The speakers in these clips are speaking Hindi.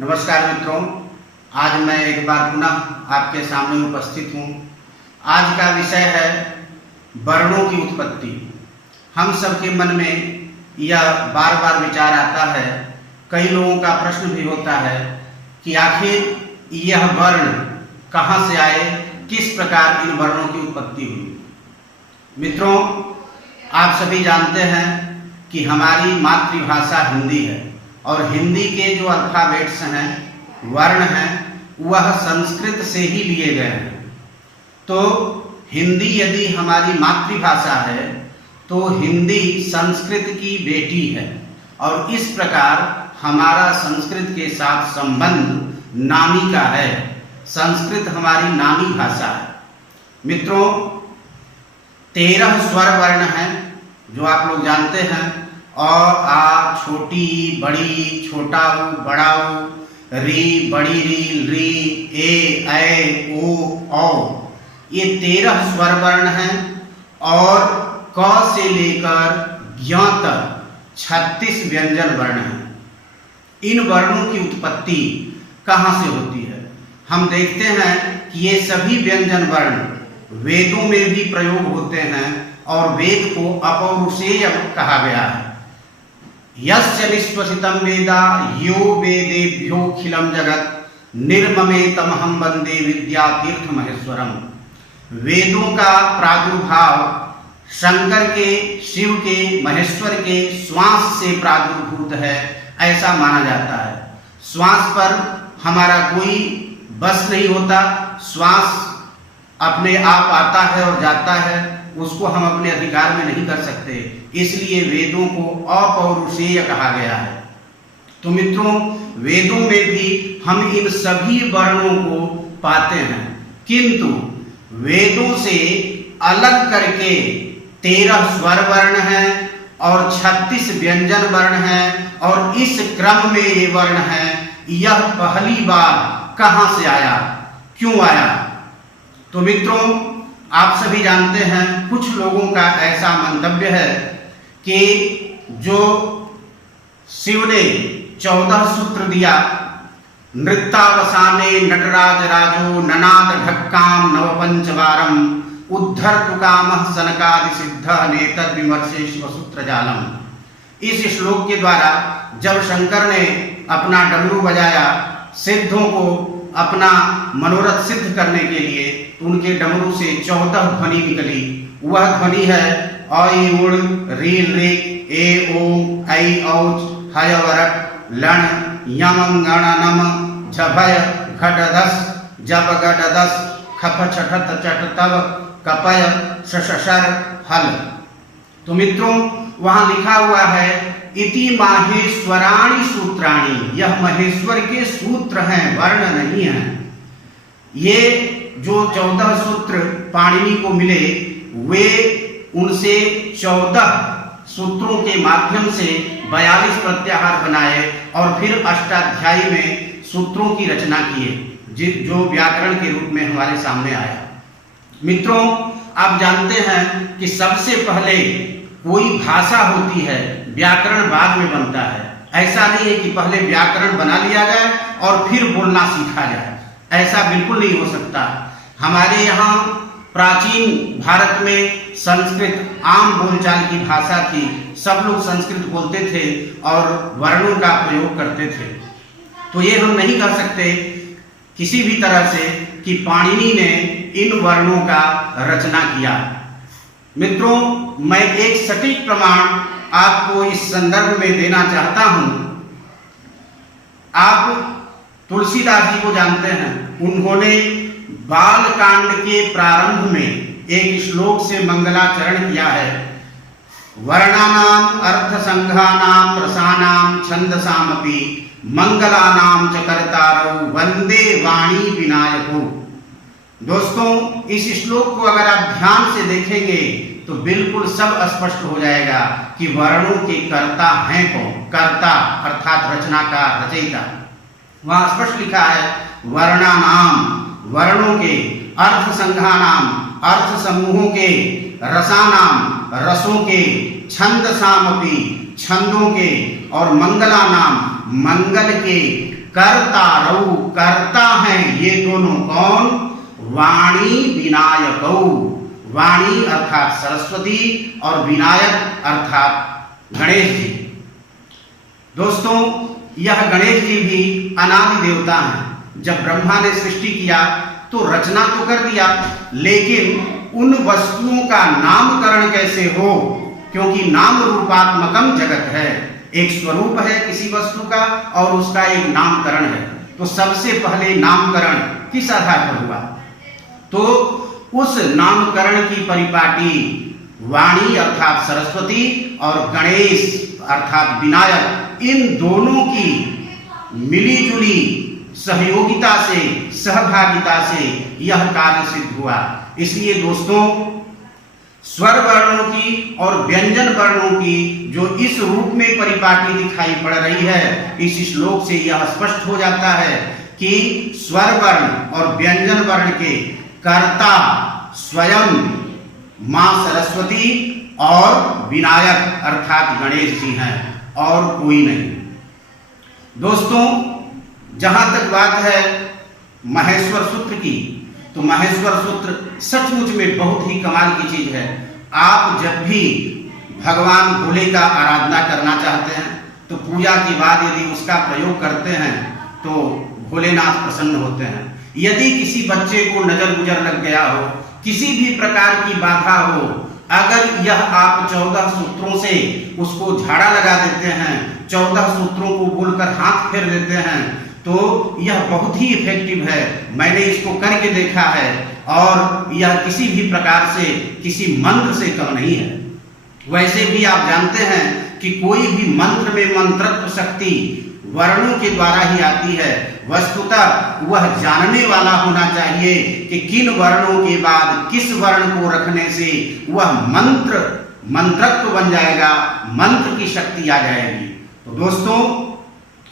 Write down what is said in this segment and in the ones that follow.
नमस्कार मित्रों, आज मैं एक बार पुनः आपके सामने उपस्थित हूँ। आज का विषय है वर्णों की उत्पत्ति। हम सबके मन में यह बार बार विचार आता है, कई लोगों का प्रश्न भी होता है कि आखिर यह वर्ण कहाँ से आए, किस प्रकार इन वर्णों की उत्पत्ति हुई। मित्रों, आप सभी जानते हैं कि हमारी मातृभाषा हिंदी है और हिंदी के जो अल्फ़ाबेट्स हैं, वर्ण हैं, वह संस्कृत से ही लिए गए हैं। तो हिंदी यदि हमारी मातृभाषा है तो हिंदी संस्कृत की बेटी है और इस प्रकार हमारा संस्कृत के साथ संबंध नामी का है। संस्कृत हमारी नामी भाषा है। मित्रों, 13 स्वर वर्ण हैं जो आप लोग जानते हैं। अ, आ, छोटी, बड़ी, छोटा ऊ, बड़ा ऊ, री, बड़ी री, री, ऐ, ओ, औ। ये 13 स्वर वर्ण हैं और क से लेकर ज्ञ तक 36 व्यंजन वर्ण हैं। इन वर्णों की उत्पत्ति कहाँ से होती है? हम देखते हैं कि ये सभी व्यंजन वर्ण वेदों में भी प्रयोग होते हैं और वेद को अपौरुषेय कहा गया है। यस्य निष्पसितं वेदा यो वेदेभ्योऽखिलं जगत् निर्ममेतमहं वन्दे विद्यातीर्थ महेश्वरम। वेदों का प्रादुर्भाव शंकर के, शिव के, महेश्वर के श्वास से प्रादुर्भूत है, ऐसा माना जाता है। श्वास पर हमारा कोई बस नहीं होता। श्वास अपने आप आता है और जाता है, उसको हम अपने अधिकार में नहीं कर सकते, इसलिए वेदों को अपौरुषेय कहा गया है। तो मित्रों, वेदों में भी हम इन सभी वर्णों को पाते हैं, किंतु वेदों से अलग करके 13 स्वर वर्ण हैं और 36 व्यंजन वर्ण हैं और इस क्रम में ये वर्ण हैं। यह पहली बार कहाँ से आया, क्यों आया? तो मित्रों, आप सभी जानते हैं, कुछ लोगों का ऐसा मंतव्य है कि जो शिव ने 14 सूत्र दिया, नृत्यावसाने नटराज राजो ननाद ढक्काम नवपंचवारम उद्धर्तु कामः सनकादि सिद्धः नेतर विमर्शे शिवसूत्र जालम। इस श्लोक के द्वारा जब शंकर ने अपना डमरू बजाया सिद्धों को अपना मनोरथ सिद्ध करने के लिए, तो उनके डमरू से 14 ध्वनि निकली। वह ध्वनि है ऐ उड़, रील ऋ, ए ओम, ऐ औच, हय वरट, लण, यम गण नम, झभय घट दस, जब गट दस, खप छठत चट तब, कपय शशर हल। तो मित्रों, वहां लिखा हुआ है इति माहेश्वराणि सूत्राणि। यह महेश्वर के सूत्र हैं, वर्ण नहीं हैं। ये जो 14 सूत्र पाणिनि को मिले, वे उनसे 14 सूत्रों के माध्यम से 42 प्रत्याहार बनाए और फिर अष्टाध्यायी में सूत्रों की रचना किए, जो व्याकरण के रूप में हमारे सामने आया। मित्रों, आप जानते हैं कि सबसे पहले कोई भाषा होती है, व्याकरण बाद में बनता है। ऐसा नहीं है कि पहले व्याकरण बना लिया जाए और फिर बोलना सीखा जाए, ऐसा बिल्कुल नहीं हो सकता। हमारे यहाँ प्राचीन भारत में संस्कृत आम बोलचाल की भाषा थी। सब लोग संस्कृत बोलते थे और वर्णों का प्रयोग करते थे। तो ये हम नहीं कह सकते किसी भी तरह से कि पाणिनि ने इन वर्णों का रचना किया। मित्रों, मैं एक सटीक प्रमाण आपको इस संदर्भ में देना चाहता हूं। आप तुलसीदास जी को जानते हैं। उन्होंने बालकांड के प्रारंभ में एक श्लोक से मंगलाचरण किया है। वर्णानाम अर्थ संघानाम रसानाम छंदसामपि मंगलानाम च कर्तारौ वंदे वाणी विनायको। दोस्तों, इस श्लोक को अगर आप ध्यान से देखेंगे तो बिल्कुल सब स्पष्ट हो जाएगा कि वर्णों के कर्ता हैं कौन। कर्ता अर्थात रचनाकार, रचयिता। वहां स्पष्ट लिखा है वर्णानाम, वर्णों के, अर्थ संघानाम, अर्थ समूहों के, रसानाम, रसों के, छंदसामपि, छंदों के, और मंगलानाम, मंगल के, कर्तारौ, कर्ता हैं ये दोनों कौन? वाणी विनायकौ, वाणी अर्थात सरस्वती और विनायक अर्थात गणेश जी। दोस्तों, यह गणेश जी भी अनादि देवता हैं। जब ब्रह्मा ने सृष्टि किया तो रचना तो कर दिया, लेकिन उन वस्तुओं का नामकरण कैसे हो, क्योंकि नाम रूपात्मकम जगत है। एक स्वरूप है किसी वस्तु का और उसका एक नामकरण है। तो सबसे पहले नामकरण किस आधार पर हुआ? तो उस नामकरण की परिपाटी वाणी अर्थात सरस्वती और गणेश अर्थात विनायक, इन दोनों की मिलीजुली सहयोगिता से, सहभागिता से यह कार्य सिद्ध हुआ। इसलिए दोस्तों, स्वर वर्णों की और व्यंजन वर्णों की जो इस रूप में परिपाटी दिखाई पड़ रही है, इस श्लोक से यह स्पष्ट हो जाता है कि स्वर वर्ण और व्यंजन वर्ण के कर्ता स्वयं मां सरस्वती और विनायक अर्थात गणेश जी हैं और कोई नहीं। दोस्तों, जहां तक बात है महेश्वर सूत्र की, तो महेश्वर सूत्र सचमुच में बहुत ही कमाल की चीज है। आप जब भी भगवान भोले का आराधना करना चाहते हैं तो पूजा के बाद यदि उसका प्रयोग करते हैं तो भोलेनाथ प्रसन्न होते हैं। यदि किसी बच्चे को नजर गुजर लग गया हो, किसी भी प्रकार की बाधा हो, अगर यह आप 14 सूत्रों से उसको झाड़ा लगा देते हैं, 14 सूत्रों को बोलकर हाथ फेर देते हैं, तो यह बहुत ही इफेक्टिव है। मैंने इसको करके देखा है और यह किसी भी प्रकार से किसी मंत्र से कम नहीं है। वैसे भी आप जानते हैं कि कोई भी मंत्र में मंत्रत्व शक्ति वर्णों के द्वारा ही आती है। वस्तुतः वह जानने वाला होना चाहिए कि किन वर्णों के बाद किस वर्ण को रखने से वह मंत्रत्व बन जाएगा, मंत्र की शक्ति आ जाएगी। तो दोस्तों,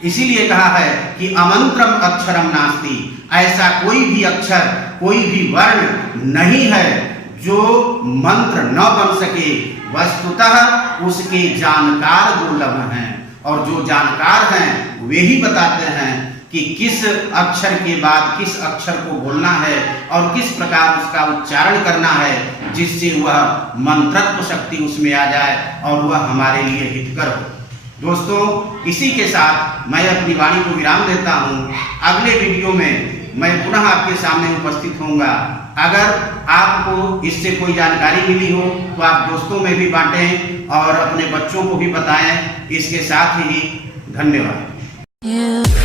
इसीलिए कहा है कि अमंत्रम अक्षरम नास्ति, ऐसा कोई भी अक्षर, कोई भी वर्ण नहीं है जो मंत्र न बन सके। वस्तुतः उसके जानकार दुर्लभ हैं और जो जानकार हैं वे ही बताते हैं कि किस अक्षर के बाद किस अक्षर को बोलना है और किस प्रकार उसका उच्चारण करना है, जिससे वह मंत्रत्व शक्ति उसमें आ जाए और वह हमारे लिए हितकर हो। दोस्तों, इसी के साथ मैं अपनी वाणी को विराम देता हूँ। अगले वीडियो में मैं पुनः आपके सामने उपस्थित होऊंगा। अगर आपको इससे कोई जानकारी मिली हो तो आप दोस्तों में भी बांटें और अपने बच्चों को भी बताएं। इसके साथ ही धन्यवाद।